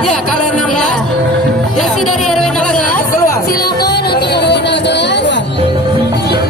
Ya, kalau 16. Ya. Masih dari RW 16. Keluar. Silakan untuk RW 16.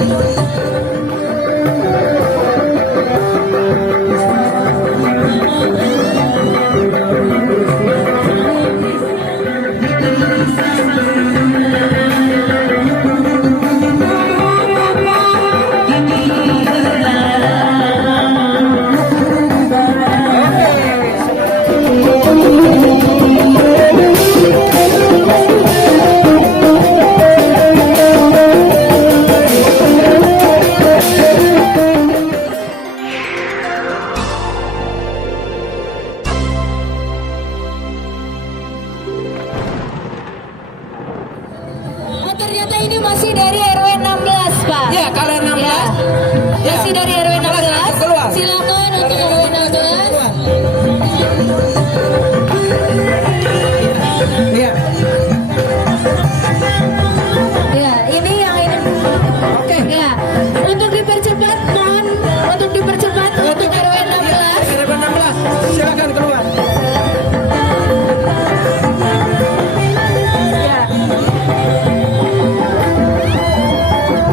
Oh, ternyata ini masih dari RW 16, Pak. Ya, kalau 16. Ya. Ya. Masih dari RW 16. Keluar. Silakan untuk RW 16. Ya. Ya, ini yang ini. Oke. Ya, untuk dipercepat, mohon untuk dipercepat untuk RW 16. RW 16. Silakan keluar. Ya.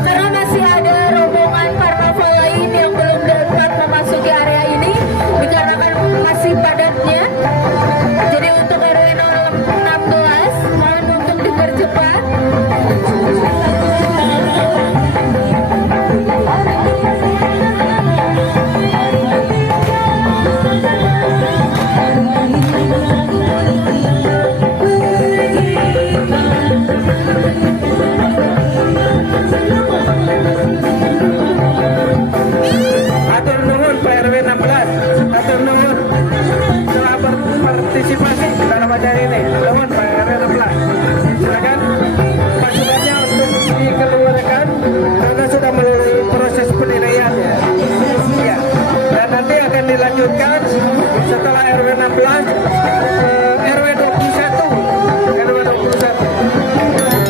Karena masih ada rombongan karnaval lain yang belum dapat memasuki area ini dikarenakan masih padatnya. Jadi untuk RW 16 mohon untuk dipercepat. Atur nuhun Pak RW 16. Atur nuhun telah berpartisipasi dalam acara ini. Nuhun Pak RW 16. Silakan pasukannya untuk dikeluarkan karena sudah melalui proses penilaian ya. Ya. Dan nanti akan dilanjutkan setelah RW 16 RW 21. RW 21.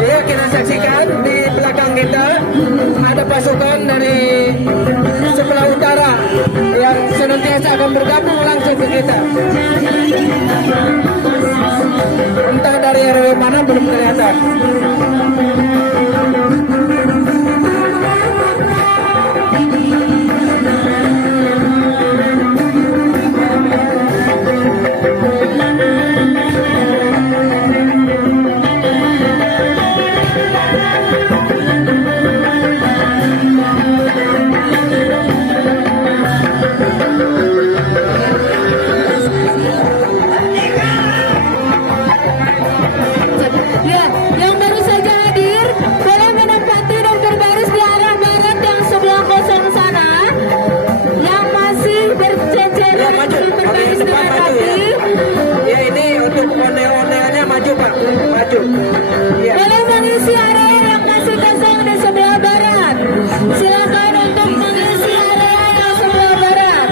Ya, kita saksikan di belakang kita ada pasukan dari sebelah utara yang senantiasa akan bergabung langsung ke kita. Entah dari RW mana belum kelihatan. Ya, yang baru saja hadir boleh menempati dan berbaris di arah barat yang sebelah kosong sana. Yang masih berjejer Ya, maju. berbaris Oke, dengan depan maju ya. rapi. Ya, ini untuk ondel-ondelnya maju Pak, maju. Ya. Boleh mengisi area yang masih kosong di sebelah barat. Silakan untuk mengisi area yang sebelah barat.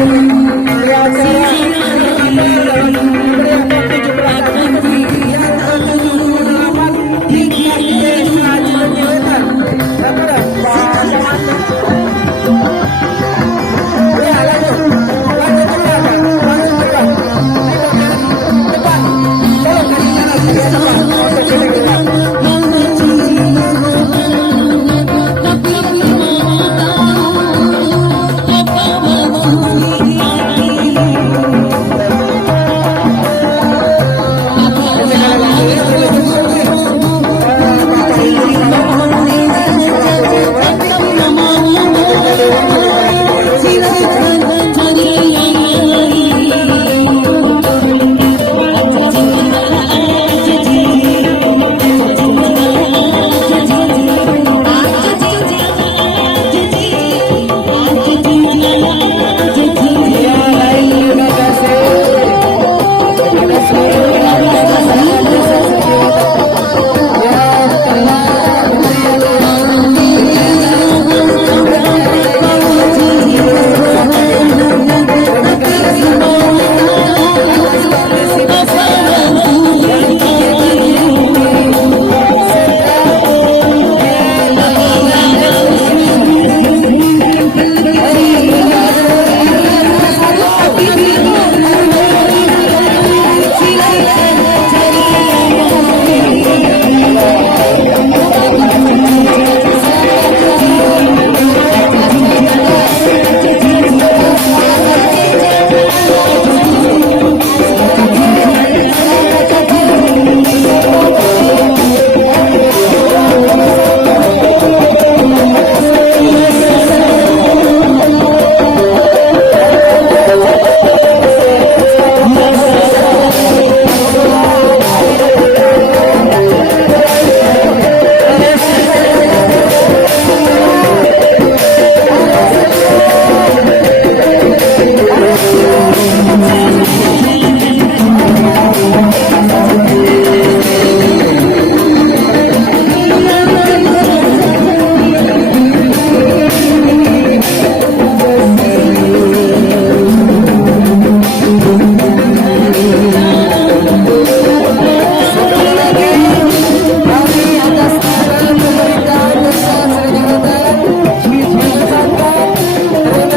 Terima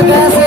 kasih